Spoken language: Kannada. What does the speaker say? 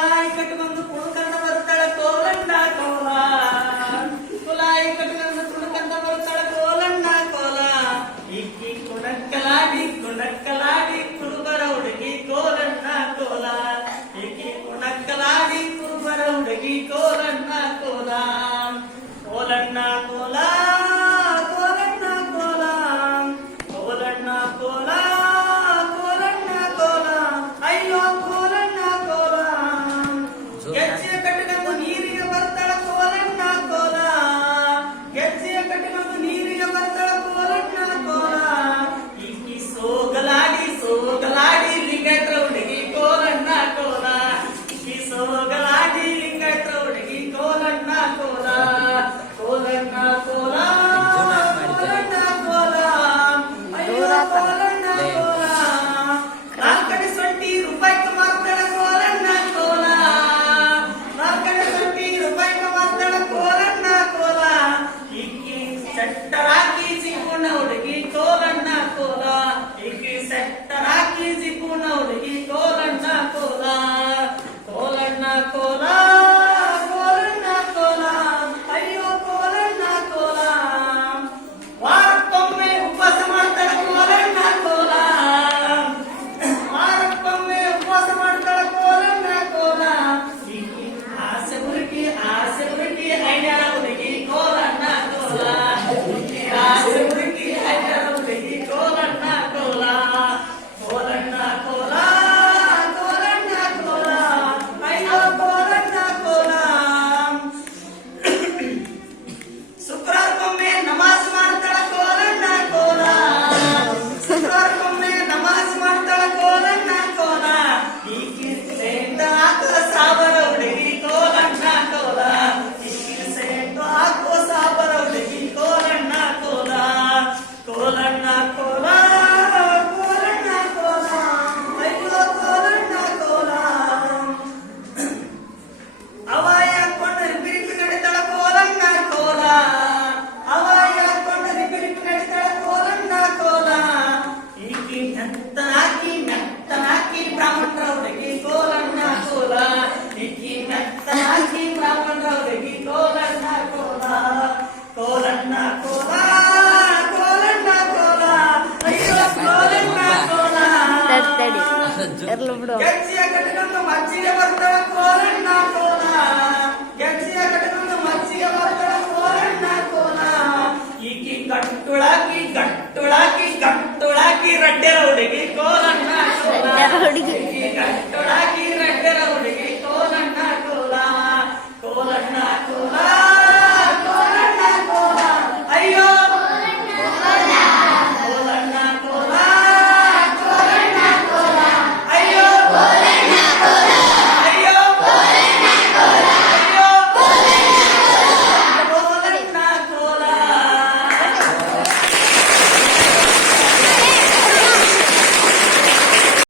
ಕುಲಾಯಿ ಕಟ್ಕೊಂಡು ಕುಣ್ಕಂತ ಬರ್ತಾಳ ಕೋಲಣ್ಣ ಕೋಲ, ಕುಲಾಯಿ ಕಟ್ಕೊಂಡು ಕುಣ್ಕಂತ ಬರ್ತಾಳ ಕೋಲಣ್ಣ ಕೋಲ. ಇಕ್ಕಿ ಕುಣಕ್ಕಲಾಡಿ ಕುಣಕ್ಕಲಾಡಿ ಕುರುಬರ ಹುಡುಗಿ ಕೋಲಣ್ಣ ಕೋಲ, ಇಕ್ಕಿ ಕುಣಕ್ಕಲಾಡಿ ಕುರುಬರ ಹುಡುಗಿ ಕೋಲಣ್ಣ ಕೋಲ. ಕೋಲಣ್ಣ ಕೋಲ ಕೋಲಣ್ಣ ಕೋಲ, ಕೋಲಣ್ಣ ಕೋಲ ಕೋಲಣ್ಣ ಕೋಲ, ಅಯ್ಯೋ ಕೋಲಣ್ಣ ಕೋಲ. ಗೆಜ್ಜೆಯ ಕಟ್ಟಿಕೊಂಡು ನೀರಿಗೆ ಬರ್ತಾಳ ಕೋಲಣ್ಣ ಕೋಲ, ಗೆಜ್ಜೆಯ ಕಟ್ಟಿಕೊಂಡು ನೀರಿಗೆ ಬರ್ತಾಳ ಕೋಲಣ್ಣ ಕೋಲ. ಇಕ್ಕಿ ಸೋಗಲಾಡಿ ಸೋಗಲಾಡಿ ಲಿಂಗಾಯತ್ರ ಹುಡುಗಿ ಕೋಲಣ್ಣ ಕೋಲ, ಇಕ್ಕಿ ಸೋಗಲಾಡಿ ಲಿಂಗಾಯತ್ರ ಹುಡುಗಿ ಕೋಲಣ್ಣ ಕೋಲ. ಕೋಲಣ್ಣ ಕೋಲ ಕೋಲಣ್ಣ ಕೋಲ, ಅಯ್ಯೋ ಕೋಲಣ್ಣ ಕೋಲ. ನಾಲ್ಕಡೆ ಸೊಂಟಿ ರೂಪಾಯಿಗೆ ಮಾರ್ತಾಳ ಕೋಲಣ್ಣ ಕೋಲ, ನಾಲ್ಕಡೆ ಸೊಂಟಿ ರೂಪಾಯಿಗೆ ಮಾರ್ತಾಳ ಕೋಲಣ್ಣ ಕೋಲ. ಇಕ್ಕಿ ಸೆಟ್ಟರಾಕಿ ಸಿಕ್ಕುಣ ಹುಡುಗಿ ಕೋಲಣ್ಣ ಕೋಲ, ಇಕ್ಕಿ ಸೆಟ್ಟರಾಕಿ ಸಿಕ್ಕುಣ ಹುಡುಗಿ ಕೋಲಣ್ಣ ಕೋಲ. ಕೋಲಣ್ಣ ಕೋಲ ಕೋಲಣ್ಣ ಕೋಲ, ಅಯ್ಯೋ ಕೋಲಣ್ಣ ಕೋಲ. ವಾರಕ್ಕೊಮ್ಮೆ ಉಪವಾಸ ಮಾಡ್ತಾಳ ಕೋಲಣ್ಣ ಕೋಲ, ವಾರಕ್ಕೊಮ್ಮೆ ಉಪವಾಸ ಮಾಡ್ತಾಳ ಕೋಲಣ್ಣ ಕೋಲ. ಆಸೆ ಹುಡುಗಿ ಐಡ್ಯಾಳ ಹುಡುಗಿ ಕೋಲಣ್ಣ ಕೋಲ, ಆಸೆ ಹುಡುಗಿ ಐಡ್ಯಾಳ ಹುಡುಗಿ ಕೋಲಣ್ಣ ಕೋಲ. ಕೋಲಣ್ಣ ಕೋಲ ಕೋಲಣ್ಣ ಕೋಲ, ಅಯ್ಯೋ ಕೋಲಣ್ಣ ಕೋಲ. ಶುಕ್ರವಾರಕ್ಕೊಮ್ಮೆ ನಮಾಜ್ ಮಾಡ್ತಾಳ ಕೋಲಣ್ಣ ಕೋಲ, ಶುಕ್ರವಾರಕ್ಕೊಮ್ಮೆ ನಮಾಜ್ ಮಾಡ್ತಾಳ ಕೋಲಣ್ಣ ಕೋಲ. ಈಕಿ ಸೆಂಟ ಹಾಕೋ ಸಾಬರ ಹುಡುಗಿ ಕೋಲಣ್ಣ ಕೋಲ, ಈಕಿ ಸೆಂಟ ಹಾಕೋ ಸಾಬರ ಹುಡುಗಿ ಕೋಲಣ್ಣ ಕೋಲ. ಕೋಲಣ್ಣ ಕೋಲ ಕೋಲಣ್ಣ ಕೋಲ, ಅಯ್ಯೋ ಕೋಲಣ್ಣ ಕೋಲ. ಅವಾಯ ಹಾಕೊಂಡು ರಿಪಿ ನಡೀತಾಳ ಕೋಲಣ್ಣ ಕೋಲ, ಅವಾಯ ಹಾಕೊಂಡು ರಿಪಿ ನಡೀತಾಳ ಕೋಲಣ್ಣ ಕೋಲ. ಈಕಿ ಮೆತ್ತನಾಕಿ ಬ್ರಾಹ್ಮಣರ ಹುಡುಗಿ ಕೋಲಣ್ಣ ಕೋಲ, ಈಕಿ ಮೆತ್ತನಾಕಿ ಬ್ರಾಹ್ಮಣರ ಹುಡುಗಿ ಕೋಲಣ್ಣ ಕೋಲ. ಕೋಲಣ್ಣ ಕೋಲ ಕೋಲಣ್ಣ ಕೋಲ, ಅಯ್ಯೋ ಕೋಲಣ್ಣ ಕೋಲ. ಗೆಜ್ಜೆಯ ಕಟ್ಟಿಕೊಂಡು ಮಜ್ಜಿಗೆ ಬರ್ತಾಳ ಕೋಲಣ್ಣ ಕೋಲ, ಗೆಜ್ಜೆಯ ಕಟ್ಟಿಕೊಂಡು ಮಜ್ಜಿಗೆ ಬರ್ತಾಳ ಕೋಲಣ್ಣ ಕೋಲ. ಈಕಿ ಗಟ್ಟುಳಾಕಿ ಗಟ್ಟುಳಾಕಿ ಗಟ್ಟುಳಾಕಿ ರಡ್ಡೆರ ಹುಡುಗಿ ಕೋಲಣ್ಣ ಕೋಲ, ಈಕಿ ಗಟ್ಟುಳಾಕಿ